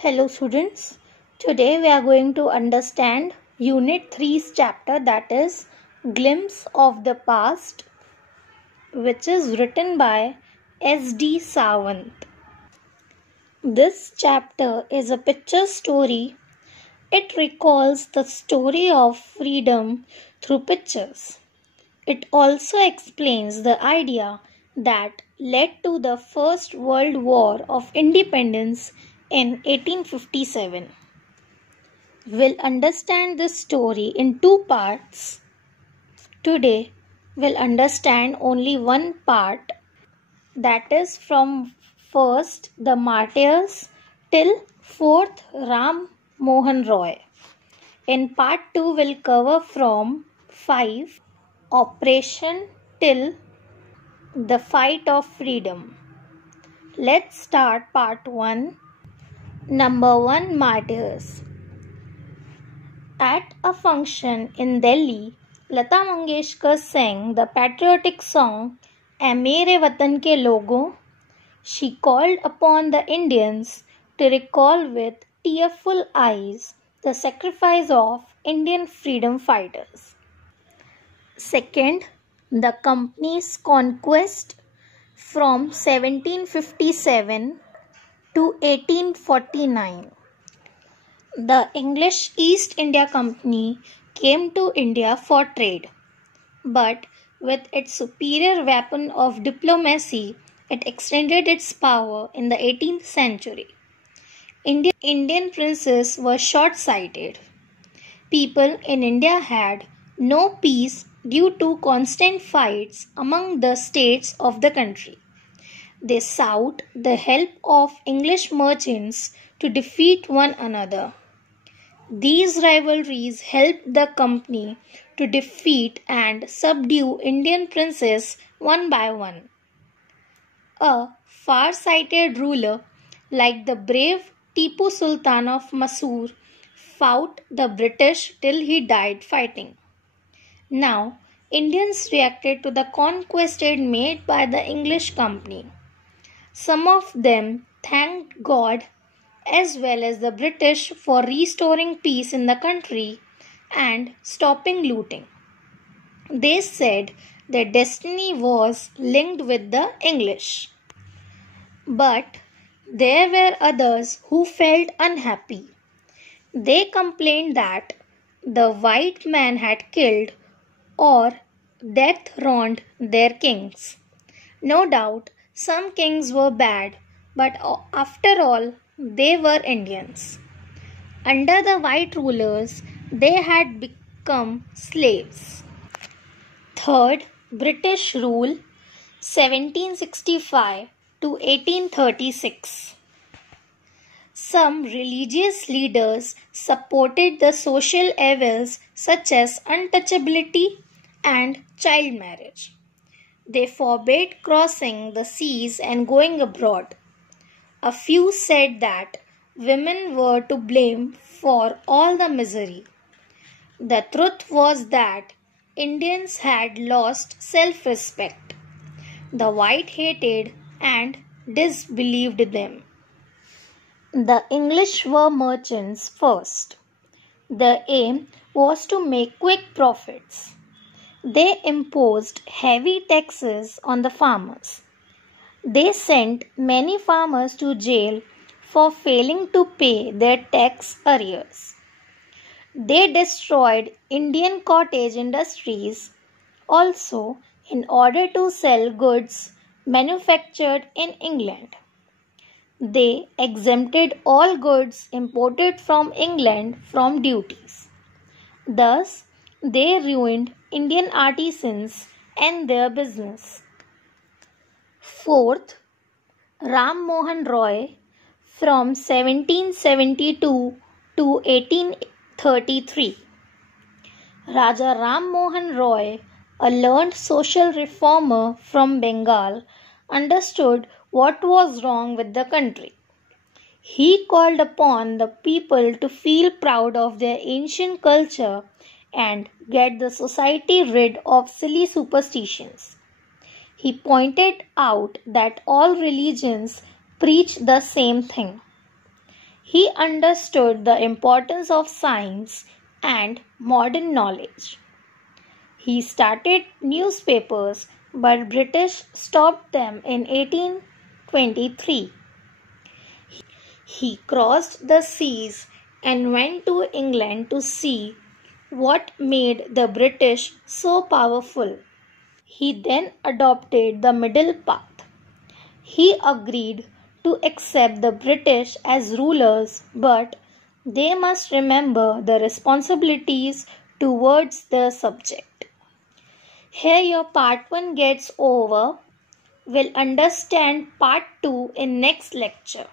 Hello students, today we are going to understand Unit 3's chapter, that is Glimpse of the Past, which is written by S.D. Sawant. This chapter is a picture story. It recalls the story of freedom through pictures. It also explains the idea that led to the First World War of Independence in 1857. We'll understand this story in two parts. Today, we'll understand only one part, that is from first the martyrs till 4th Ram Mohan Roy. In part 2, we'll cover from 5 Operation till the Fight of Freedom. Let's start part 1. Number 1, Martyrs. At a function in Delhi, Lata Mangeshkar sang the patriotic song "Ae Mere Watan Ke Logo." She called upon the Indians to recall with tearful eyes the sacrifice of Indian freedom fighters. Second, the company's conquest from 1757 to 1849. The English East India Company came to India for trade, but with its superior weapon of diplomacy, it extended its power in the 18th century. Indian princes were short-sighted. People in India had no peace due to constant fights among the states of the country. They sought the help of English merchants to defeat one another. These rivalries helped the company to defeat and subdue Indian princes one by one. A far-sighted ruler like the brave Tipu Sultan of Mysore fought the British till he died fighting. Now, Indians reacted to the conquest made by the English company. Some of them thanked God as well as the British for restoring peace in the country and stopping looting. They said their destiny was linked with the English. But there were others who felt unhappy. They complained that the white man had killed or dethroned their kings. No doubt, some kings were bad, but after all, they were Indians. Under the white rulers, they had become slaves. Third, British rule 1765 to 1836. Some religious leaders supported the social evils such as untouchability and child marriage. They forbade crossing the seas and going abroad. A few said that women were to blame for all the misery. The truth was that Indians had lost self-respect. The white hated and disbelieved them. The English were merchants first. The aim was to make quick profits. They imposed heavy taxes on the farmers. They sent many farmers to jail for failing to pay their tax arrears. They destroyed Indian cottage industries also in order to sell goods manufactured in England. They exempted all goods imported from England from duties. Thus, they ruined Indian artisans and their business. Fourth, Ram Mohan Roy from 1772 to 1833. Raja Ram Mohan Roy, a learned social reformer from Bengal, understood what was wrong with the country. He called upon the people to feel proud of their ancient culture and get the society rid of silly superstitions. He pointed out that all religions preach the same thing. He understood the importance of science and modern knowledge. He started newspapers, but British stopped them in 1823. He crossed the seas and went to England to see what made the British so powerful. He then adopted the middle path. He agreed to accept the British as rulers, but they must remember the responsibilities towards their subject. Here your part 1 gets over. We'll understand part 2 in next lecture.